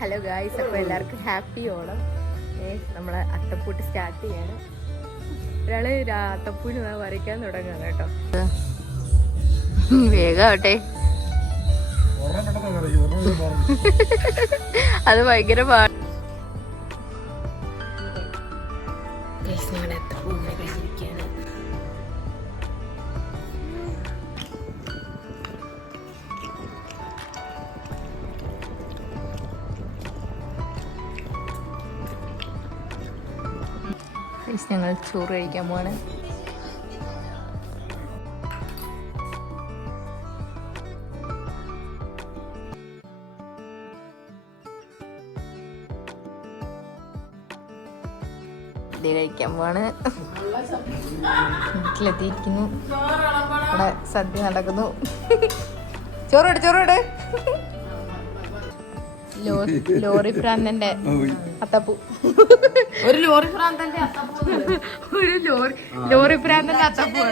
Hello guys, അപ്പോൾ എല്ലാവർക്കും happy Onam. നമ്മളെ അത്തപ്പൂട്ട് സ്റ്റാർട്ട് ചെയ്യാണ്. ഒരാള് അത്തപ്പൂന് വരയ്ക്കാൻ തുടങ്ങുകയാണ് കേട്ടോ. വേഗാവട്ടെ, അത് ഭയങ്കര പാട്. ഞങ്ങൾ അത്തപ്പൂവിനെ കഴിഞ്ഞിരിക്കുകയാണ്. ഞങ്ങൾ ചോറ് കഴിക്കാൻ പോവാണ്. കഴിക്കാൻ പോവാണ്. വീട്ടിലെത്തിയിരിക്കുന്നു. ഇവിടെ സദ്യ നടക്കുന്നു. ചോറോട് ചോറോട്. ലോറി പ്രാന്തന്റെ അത്തപ്പൂ. ഒരു ലോറി പ്രാന്തന്റെ അത്തപ്പൂ. ഒരു ലോറി പ്രാന്തന്റെ അത്തപ്പൂ.